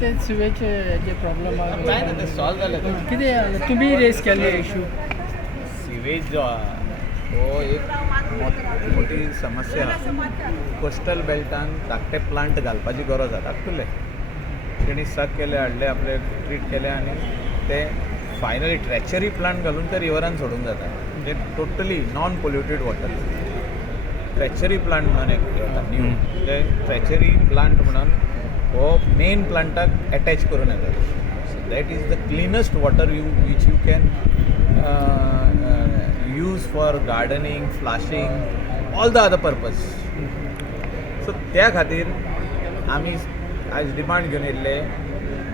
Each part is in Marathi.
ते सिवेजचे जे प्रॉब्लेम काय ना ते सॉल्व झालं. किती तुम्ही रेस केले इश्यू सिवेज जो हा तो एक मोठी समस्या कोस्टल बेल्टान धाकटे प्लांट घालपाची गरज आसा धाकटुले तेणी सक केले हाडले आपले ट्रीट केले आनी ते फायनली ट्रॅचरी प्लांट घालून ते रिवरान सोडूंक जाता म्हणजे टोटली नॉन पोल्युटेड वॉटर ट्रॅचरी प्लांट म्हणून एक येता न्यू ते ट्रॅचरी प्लांट म्हणून हो मेन प्लांटाक अटॅच करून येता so that is the cleanest water which you can use for gardening flushing all the other purpose so त्या खातीर आमी आज डिमांड घेवन येयल्ले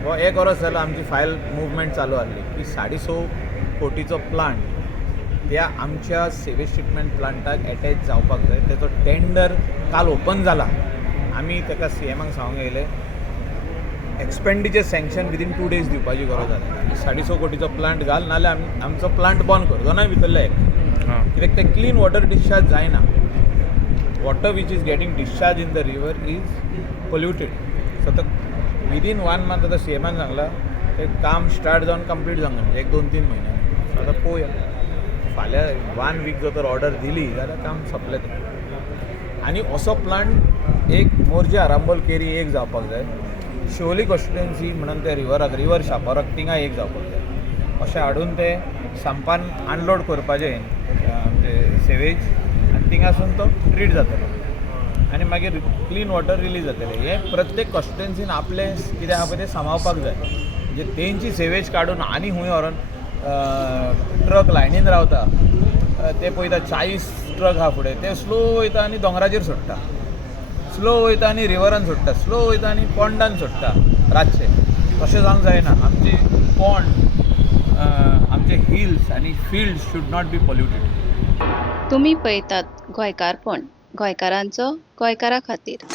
हो एक वर्स जालो आमची फायल मुवमेंट चालू आसली की 6.5 कोटीचो प्लांट त्या आमच्या सेवेज ट्रिटमेंट प्लांटाक अटॅच जावपाक जाय तेचो टेंडर काल ओपन जाला आमी ताका CMाक सांगूंक येयले एक्सपेंडिचर सँक्शन विदीन 2 days दिवपाची गरज आसा 6.5 कोटीचो प्लांट घाल नाल्यार आमचो प्लांट बंद कर दोनाय भितरले एक कित्याक ते क्लीन वॉटर डिस्चार्ज जायना water which is getting discharge in the river is polluted so तो विदीन 1 month आतां CMान सांगलां ते काम स्टार्ट जावन कंप्लीट जावंक म्हणजे 1-2-3 म्हयने आतां पळोवया फाल्यां 1 week जर तर ऑर्डर दिली जाल्यार काम सोंपलें तें आनी असो प्लांट एक मोरजे आरांबोल केरी एक जावपाक जाय शिवोली कॉन्स्टिट्युएन्सी म्हणून ते रिवर शापोराक थिंगा एक जावपाक जाय अशें हाडून ते संपान अनलोड करपाचें म्हणजे सेवेज आनी थिंगासून तो ट्रीट जातलो आनी मागीर क्लीन वॉटर रिलीज जातलें हें प्रत्येक कॉन्स्टिट्युएन्सीन आपलें कितें आहा पळय तें सांबाळपाक जाय म्हणजे तेंची सेवेज काडून आनी खूंय व्हरोन ट्रक लायनीन रावता ते पळयता 40 ट्रक आहा फुडें ते स्लो वयता आनी दोंगराचेर सोडटा स्लो वयता आनी रिवरान सोडटा स्लो वयता आनी पोंडान सोडटा रातचे तशें जावंक जायना आमची पोंड आमचे हिल्स आनी fields should not be polluted. तुम्ही पळयतात गोंयकारपण गोंयकारांचो गोंयकारा खातीर.